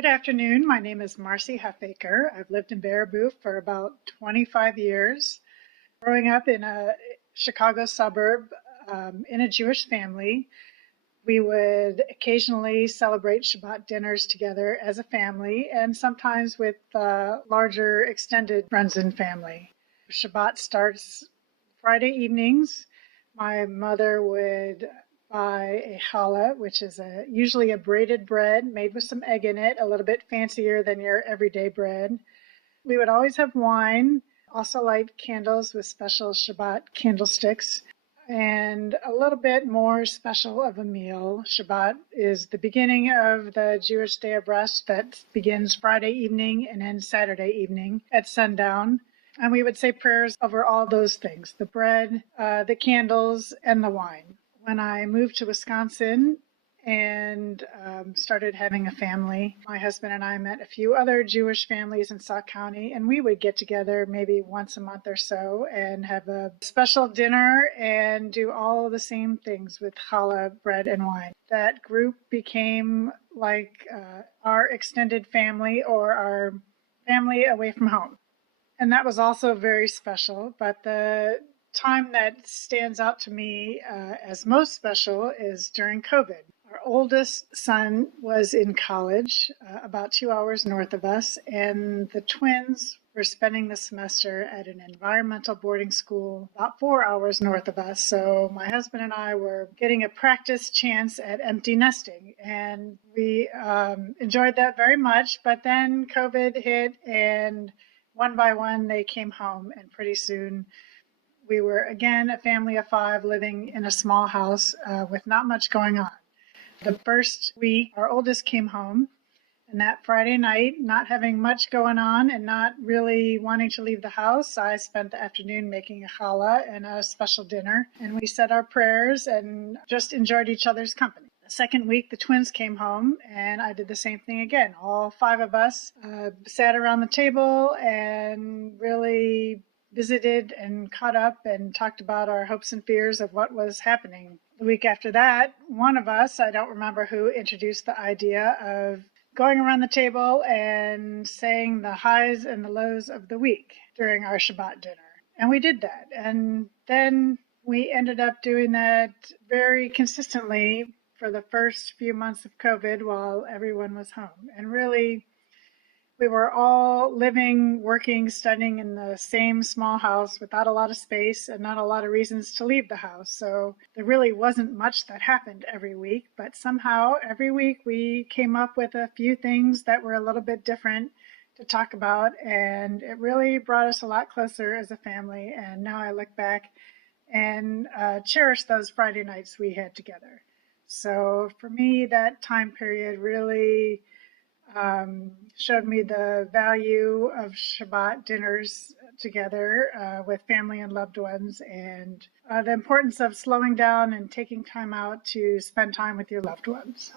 Good afternoon. My name is Marcy Huffaker. I've lived in Baraboo for about 25 years. Growing up in a Chicago suburb in a Jewish family, we would occasionally celebrate Shabbat dinners together as a family and sometimes with larger extended friends and family. Shabbat starts Friday evenings. My mother would buy a challah, which is usually a braided bread made with some egg in it, a little bit fancier than your everyday bread. We would always have wine, also light candles with special Shabbat candlesticks, and a little bit more special of a meal. Shabbat is the beginning of the Jewish Day of Rest that begins Friday evening and ends Saturday evening at sundown. And we would say prayers over all those things, the bread, the candles, and the wine. When I moved to Wisconsin and started having a family, my husband and I met a few other Jewish families in Sauk County, and we would get together maybe once a month or so and have a special dinner and do all the same things with challah, bread, and wine. That group became like our extended family or our family away from home. And that was also very special. But the time that stands out to me as most special is during COVID. Our oldest son was in college, about 2 hours north of us, and the twins were spending the semester at an environmental boarding school about 4 hours north of us. So my husband and I were getting a practice chance at empty nesting, and we enjoyed that very much. But then COVID hit, and one by one they came home, and pretty soon we were again a family of 5 living in a small house with not much going on. The first week, our oldest came home, and that Friday night, not having much going on and not really wanting to leave the house, I spent the afternoon making a challah and a special dinner, and we said our prayers and just enjoyed each other's company. The second week, the twins came home, and I did the same thing again. All 5 of us sat around the table and really visited and caught up and talked about our hopes and fears of what was happening. The week after that, one of us, I don't remember who, introduced the idea of going around the table and saying the highs and the lows of the week during our Shabbat dinner. And we did that. And then we ended up doing that very consistently for the first few months of COVID while everyone was home. And really, we were all living, working, studying in the same small house without a lot of space and not a lot of reasons to leave the house. So there really wasn't much that happened every week, but somehow every week we came up with a few things that were a little bit different to talk about, and it really brought us a lot closer as a family. And now I look back and cherish those Friday nights we had together. So for me, that time period really showed me the value of Shabbat dinners together with family and loved ones, and the importance of slowing down and taking time out to spend time with your loved ones.